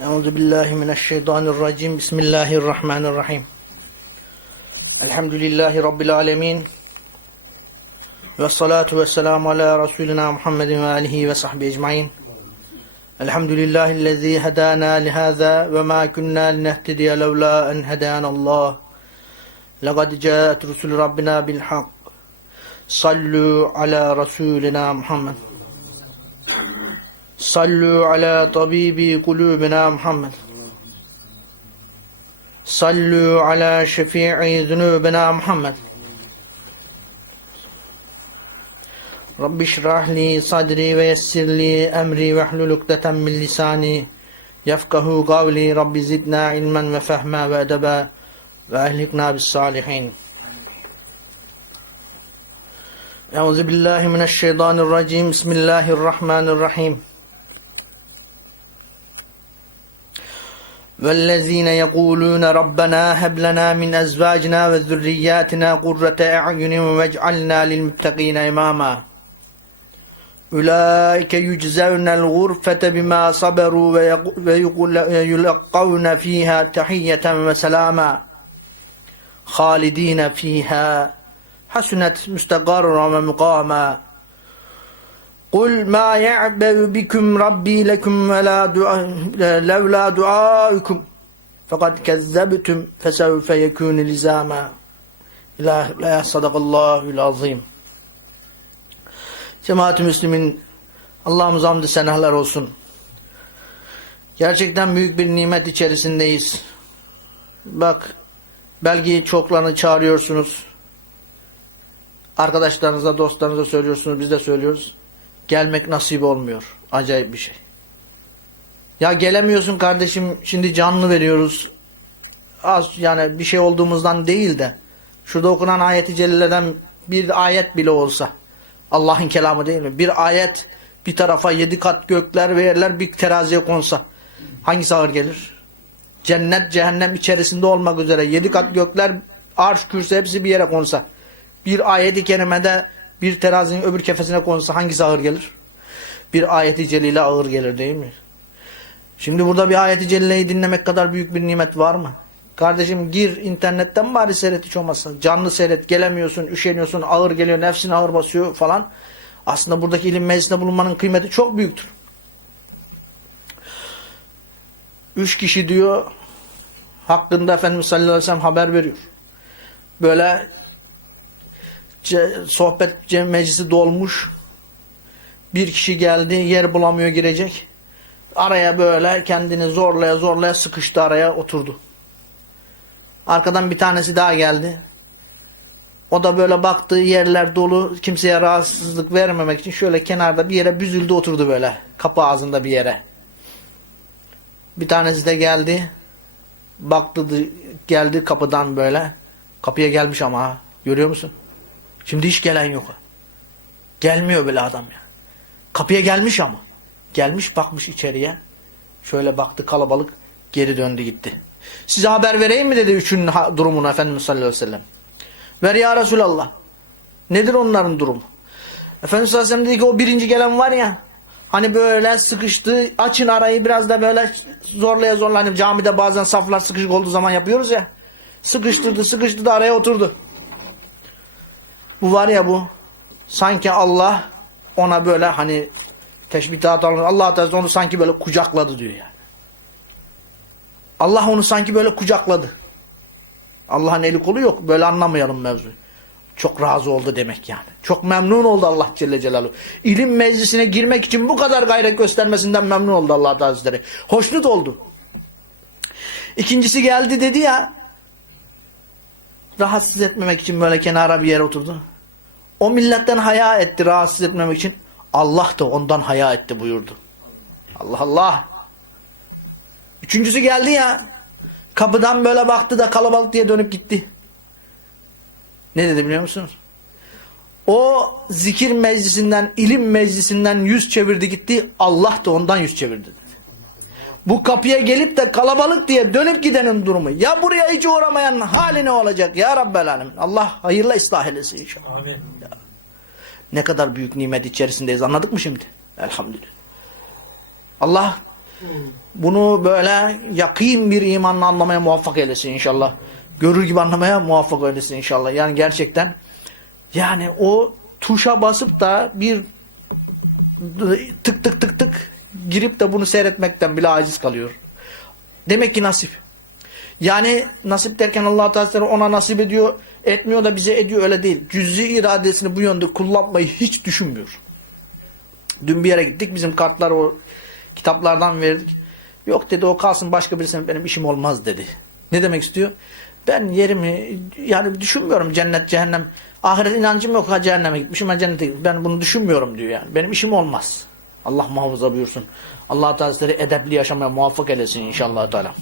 Euzu billahi mineşşeytanirracim. Bismillahirrahmanirrahim. Elhamdülillahi rabbil alamin. Ve salatu ve selamu ala rasulina Muhammedin ve alihi ve sahbihi ecmaîn. Elhamdülillahi'llezî hedâna lihâzâ ve mâ kunnâ linehtediye levlâ en hedânallâh. Laqad câet rusul rabbina bil hak. Sallu ala rasulina Muhammed. صلوا على طبيب قلوبنا محمد. صلوا على شفيع ذنوبنا محمد. رب اشرح لي صدري ويسر لي أمري واحلل عقدة من لساني يفقه قولي. رب زدنا علما وفهما وأدبا وأهلكنا بالصالحين. أعوذ بالله من الشيطان الرجيم. بسم الله الرحمن الرحيم. والذين يقولون ربنا هب لنا من أزواجنا وذرياتنا قرة أعين واجعلنا للمتقين إماما. أولئك يجزون الغرفة بما صبروا ويلقون فيها تحية وسلاما. خالدين فيها. حسنت مستقرا ومقاما. قل ما يعبأ بكم ربي لكم ولا دعاء لولا دعاؤكم فقد كذبتم فسوف يكون لزاما لا لا صدق الله العظيم Cemaat-i Müslümin Allah'ımıza hamdü senalar olsun. Gerçekten büyük bir nimet içerisindeyiz. Bak belki çoklarını çağırıyorsunuz. Arkadaşlarınıza, dostlarınıza söylüyorsunuz, biz de söylüyoruz. Gelmek nasip olmuyor. Acayip bir şey. Ya gelemiyorsun kardeşim, şimdi canlı veriyoruz. Az yani bir şey olduğumuzdan değil de şurada okunan ayeti celileden bir ayet bile olsa Allah'ın kelamı değil mi? Bir ayet bir tarafa yedi kat gökler ve yerler bir teraziye konsa hangisi ağır gelir? Cennet cehennem içerisinde olmak üzere yedi kat gökler arş kürsü hepsi bir yere konsa bir ayeti kerimede bir terazinin öbür kefesine konsa hangisi ağır gelir? Bir ayeti celile ağır gelir değil mi? Şimdi burada bir ayeti celileyi dinlemek kadar büyük bir nimet var mı? Kardeşim gir internetten bari seyret hiç olmazsa. Canlı seyret gelemiyorsun, üşeniyorsun, ağır geliyor, nefsin ağır basıyor falan. Aslında buradaki ilim meclisinde bulunmanın kıymeti çok büyüktür. Üç kişi diyor hakkında Efendimiz sallallahu aleyhi ve sellem haber veriyor. Böyle sohbet meclisi dolmuş. Bir kişi geldi, yer bulamıyor girecek. Araya böyle kendini zorlaya zorlaya sıkıştı araya oturdu. Arkadan bir tanesi daha geldi. O da böyle baktığı yerler dolu kimseye rahatsızlık vermemek için şöyle kenarda bir yere büzüldü oturdu böyle. Kapı ağzında bir yere. Bir tanesi de geldi. Baktı geldi kapıdan böyle. Kapıya gelmiş ama. Görüyor musun? Şimdi hiç gelen yok. Gelmiyor böyle adam ya. Kapıya gelmiş ama. Gelmiş bakmış içeriye. Şöyle baktı kalabalık geri döndü gitti. Size haber vereyim mi dedi üçünün durumunu Efendimiz sallallahu aleyhi ve sellem. Ver ya Resulallah. Nedir onların durumu? Efendimiz sallallahu aleyhi ve sellem dedi ki o birinci gelen var ya hani böyle sıkıştı açın arayı biraz da böyle zorlaya zorla hani camide bazen saflar sıkışık olduğu zaman yapıyoruz ya. Sıkıştırdı sıkıştırdı araya oturdu. Bu var ya bu sanki Allah ona böyle hani teşbihat alın Allah Teala onu sanki böyle kucakladı diyor yani. Allah onu sanki böyle kucakladı. Allah'ın eli kolu yok. Böyle anlamayalım mevzuyu. Çok razı oldu demek yani. Çok memnun oldu Allah Celle Celaluhu. İlim meclisine girmek için bu kadar gayret göstermesinden memnun oldu Allah Teala Hazretleri. Hoşnut oldu. İkincisi geldi dedi ya rahatsız etmemek için böyle kenara bir yere oturdu. O milletten haya etti rahatsız etmemek için. Allah da ondan haya etti buyurdu. Allah Allah. Üçüncüsü geldi ya. Kapıdan böyle baktı da kalabalık diye dönüp gitti. Ne dedi biliyor musunuz? O zikir meclisinden, ilim meclisinden yüz çevirdi gitti. Allah da ondan yüz çevirdi. Bu kapıya gelip de kalabalık diye dönüp gidenin durumu. Ya buraya hiç uğramayan hali ne olacak ya Rabbel Alemin. Allah hayırla ıslah eylesin inşallah. Amin. Ne kadar büyük nimet içerisindeyiz anladık mı şimdi? Elhamdülillah. Allah Bunu böyle yakın bir imanla anlamaya muvaffak eylesin inşallah. Görür gibi anlamaya muvaffak eylesin inşallah. Yani gerçekten yani o tuşa basıp da bir tık tık tık tık girip de bunu seyretmekten bile aciz kalıyor. Demek ki nasip. Yani nasip derken allah Teala ona nasip ediyor, etmiyor da bize ediyor öyle değil. Cüz'i iradesini bu yönde kullanmayı hiç düşünmüyor. Dün bir yere gittik, bizim kartları o kitaplardan verdik. Yok dedi o kalsın başka birisinin benim işim olmaz dedi. Ne demek istiyor? Ben yerimi yani düşünmüyorum cennet cehennem. Ahiret inancım yok ha cehenneme gitmişim ha cennete gitmişim. Ben bunu düşünmüyorum diyor yani. Benim işim olmaz. Allah muhafaza buyursun. Allah Teala edepli yaşamaya muvaffak eylesin inşallah Teala.